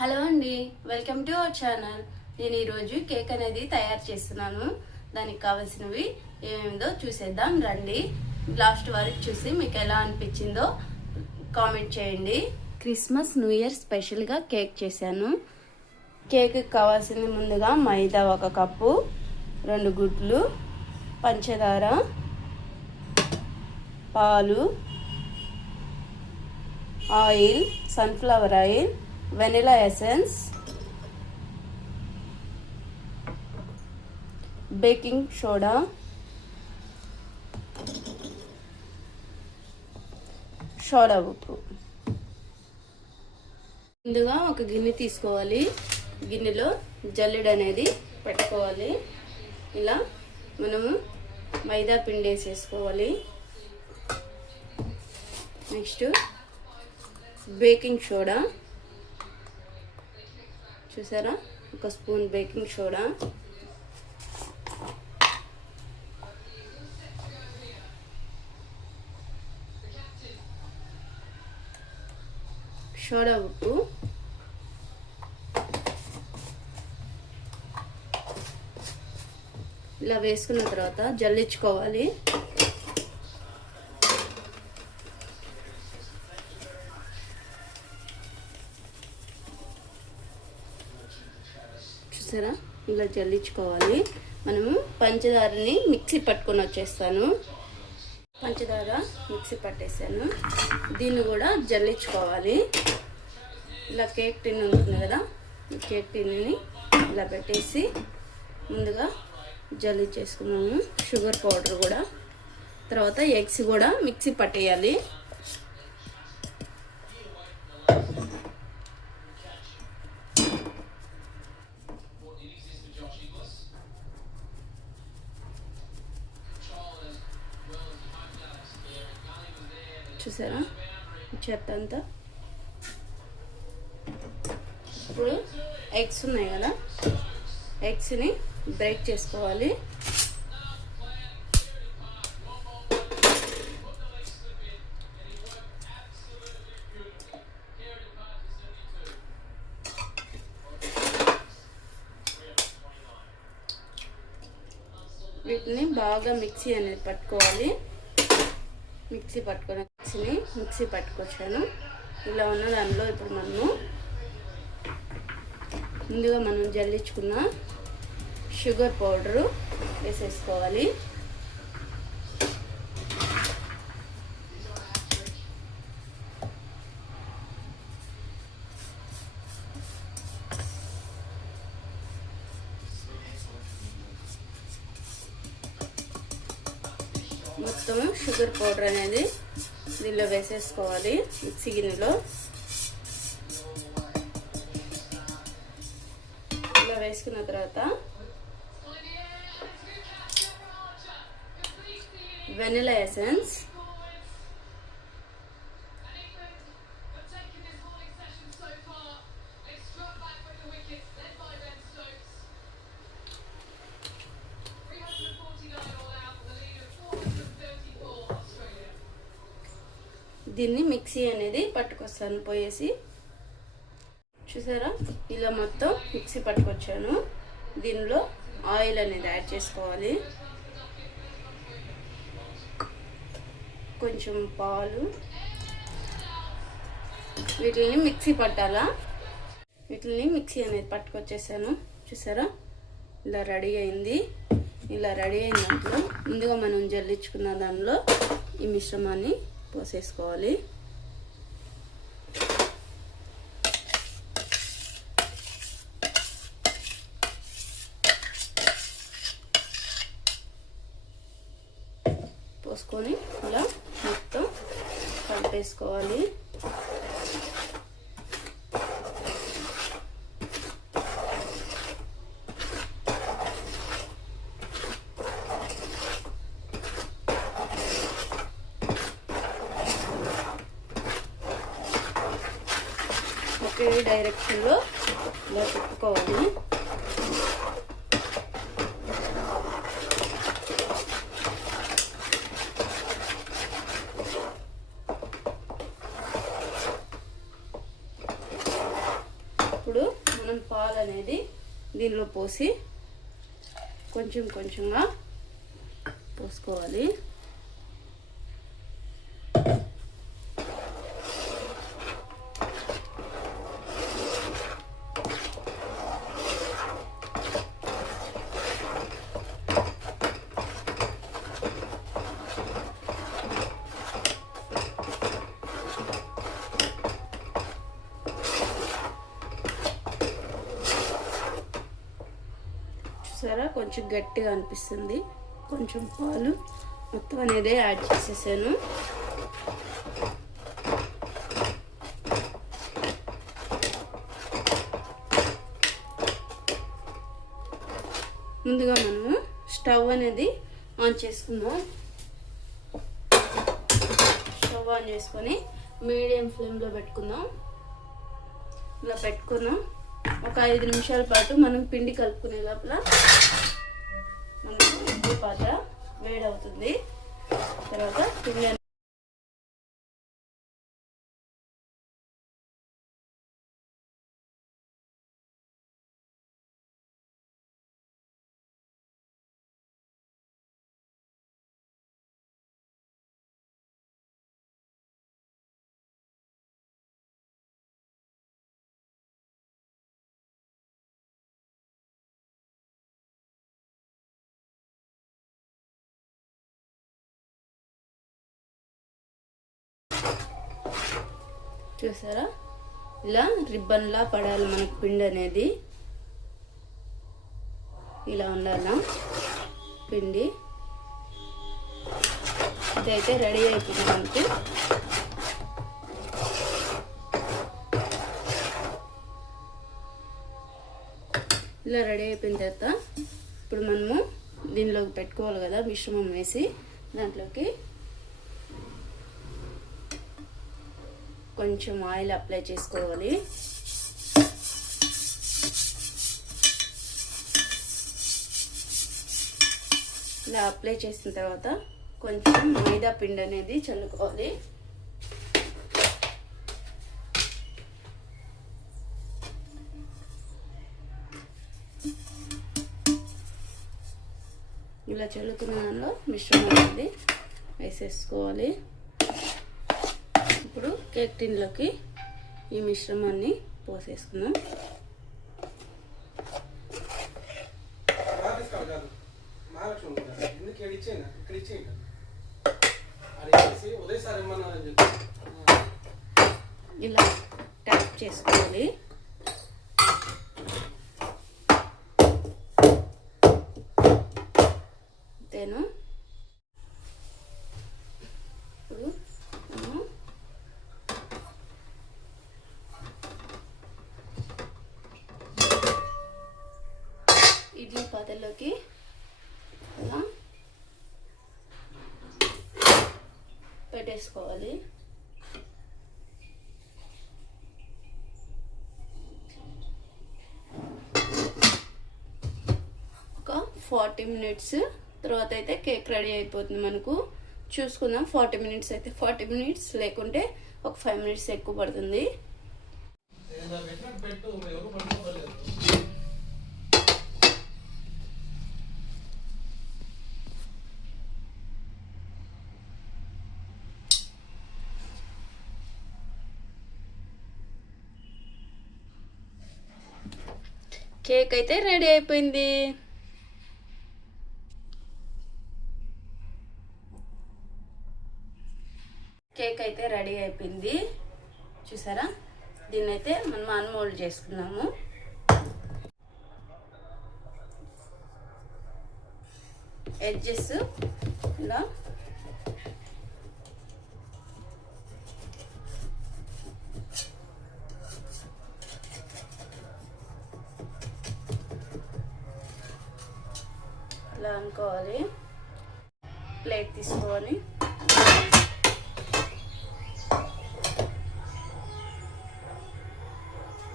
Hello అండి welcome to our channel. నేను ఈరోజు కేక్ అనేది తయారు చేస్తున్నాను. దానికి కావాల్సినవి ఏమేమిదో చూసేద్దాం రండి. లాస్ట్ వరకు చూసి మీకు ఎలా అనిపించిందో కామెంట్ చేయండి. క్రిస్మస్ న్యూ ఇయర్ స్పెషల్గా కేక్ చేశాను. కేక్ కావాల్సింది ముందుగా మైదా ఒక కప్పు రెండు గుడ్లు పంచదార పాలు oil sunflower oil vanilla essence baking soda soda ఉప్పు. ముందుగా ఒక గిన్నె తీసుకోవాలి. గిన్నెలో జల్లెడ అనేది పెట్టుకోవాలి. ఇలా మనము మైదా పిండి వేసేసుకోవాలి. Next baking soda. చూసారా? ఒక స్పూన్ బేకింగ్ సోడా. సోడా ఉప్పు. ఇలా వేసుకున్న తర్వాత జల్లించుకోవాలి. చూసారా? ఇలా జల్లించుకోవాలి. మనము పంచదారని మిక్సీ పట్టుకొని వచ్చేస్తాను. పంచదార మిక్సీ పట్టేసాను. దీన్ని కూడా జల్లించుకోవాలి. ఇలా కేక్ టిన్ ఉంటుంది కదా? కేక్ టిన్ని ఇలా పెట్టేసి ముందుగా జల్లించేసుకున్నాము షుగర్ పౌడర్ కూడా. తర్వాత ఎగ్స్ కూడా మిక్సీ పట్టేయాలి. చూసారా? చెత్త అంతా ఇప్పుడు ఎగ్స్ ఉన్నాయి కదా? ఎగ్స్ని బ్రేక్ చేసుకోవాలి. వీటిని బాగా మిక్సీ అనేది పట్టుకోవాలి. మిక్సీ పట్టుకొని మిక్సీని మిక్సీ పట్టుకొచ్చాను. ఇలా ఉన్న దానిలో ఇప్పుడు మనము ముందుగా మనం జల్లించుకున్న షుగర్ పౌడరు వేసేసుకోవాలి. మొత్తం షుగర్ పౌడర్ అనేది దీనిలో వేసేసుకోవాలి మిక్సీ గిన్నెలో. ఇలా వేసుకున్న తర్వాత వెనిలా ఎసెన్స్. దీన్ని మిక్సీ అనేది పట్టుకొస్తాను పోయేసి. చూసారా? ఇలా మొత్తం మిక్సీ పట్టుకొచ్చాను. దీనిలో ఆయిల్ అనేది యాడ్ చేసుకోవాలి. కొంచెం పాలు. వీటిని మిక్సీ పట్టాలా? వీటిని మిక్సీ అనేది పట్టుకొచ్చేసాను. చూసారా? ఇలా రెడీ అయింది. ఇలా రెడీ అయిన దాంట్లో ముందుగా మనం జల్లించుకున్న దానిలో ఈ మిశ్రమాన్ని పోసేసుకోవాలి పోసుకొని ఇలా మొత్తం కలిపేసుకోవాలి. ఒకే డైరెక్షన్లో ఇలా తిప్పుకోవాలి ఇప్పుడు మనం పాలు అనేది దీనిలో పోసి కొంచెం కొంచెంగా పోసుకోవాలి. చూసారా కొంచెం గట్టిగా అనిపిస్తుంది. కొంచెం పాలు మొత్తం అనేది యాడ్ చేసేసాను. ముందుగా మనము స్టవ్ అనేది ఆన్ చేసుకుందాం. స్టవ్ ఆన్ చేసుకొని మీడియం ఫ్లేమ్లో పెట్టుకుందాం. ఇలా పెట్టుకున్నాం. ఒక ఐదు నిమిషాల పాటు మనం పిండి కలుపుకునే లోపల మనకు ఇడ్లీ పాత్ర వేడవుతుంది. తర్వాత పిండి చూసారా? ఇలా రిబ్బన్లా పడాలి మనకు పిండి అనేది. ఇలా ఉండాలా? పిండి. ఇదైతే రెడీ అయిపోయింది మనకి. ఇలా రెడీ అయిపోయిన తర్వాత ఇప్పుడు మనము దీనిలోకి పెట్టుకోవాలి కదా మిశ్రమం వేసి దాంట్లోకి కొంచెం ఆయిల్ అప్లై చేసుకోవాలి. ఇలా అప్లై చేసిన తర్వాత కొంచెం మైదా పిండి అనేది చల్లుకోవాలి. ఇలా చల్లుకున్న దానిలో మిశ్రమం అనేది వేసేసుకోవాలి. అది టిన్లోకి ఈ మిశ్రమాన్ని పోసేసుకున్నాం ఇలా ట్యాప్ చేసుకోవాలి అంతేను ఇప్పుడు మనము ఇడ్లీ పాత్రలోకి. అలా పెట్టేసుకోవాలి. ఒక ఫార్టీ మినిట్స్ తర్వాత అయితే కేక్ రెడీ అయిపోతుంది మనకు. చూసుకుందాం ఫార్టీ మినిట్స్ అయితే ఫార్టీ మినిట్స్ లేకుంటే ఒక ఫైవ్ మినిట్స్ ఎక్కువ పడుతుంది. కేక్ అయితే రెడీ అయిపోయింది. కేక్ అయితే రెడీ అయిపోయింది. చూసారా? దీన్ని అయితే మనం అన్మోల్డ్ చేసుకున్నాము. ఎడ్జెస్ ఇలా తీసుకోవాలి. ప్లేట్ తీసుకోవాలి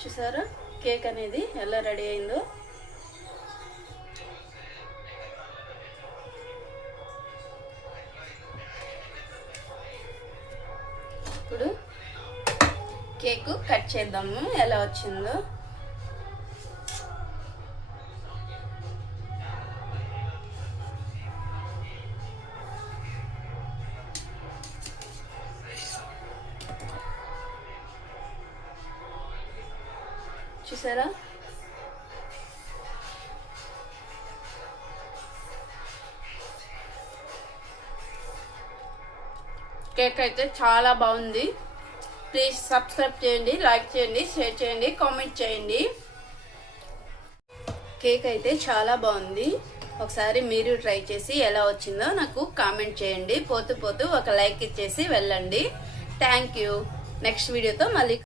చూసారా? కేక్ అనేది ఎలా రెడీ అయిందో. ఇప్పుడు కేక్ కట్ చేద్దాము. ఎలా వచ్చిందో. చూసారా? కేక్ అయితే చాలా బాగుంది. ప్లీజ్ సబ్స్క్రైబ్ చేయండి లైక్ చేయండి షేర్ చేయండి కామెంట్ చేయండి. కేక్ అయితే చాలా బాగుంది. ఒకసారి మీరు ట్రై చేసి ఎలా వచ్చిందో నాకు కామెంట్ చేయండి. పోతూ పోతూ ఒక లైక్ ఇచ్చేసి వెళ్ళండి. థ్యాంక్ యూ నెక్స్ట్ వీడియోతో మళ్ళీ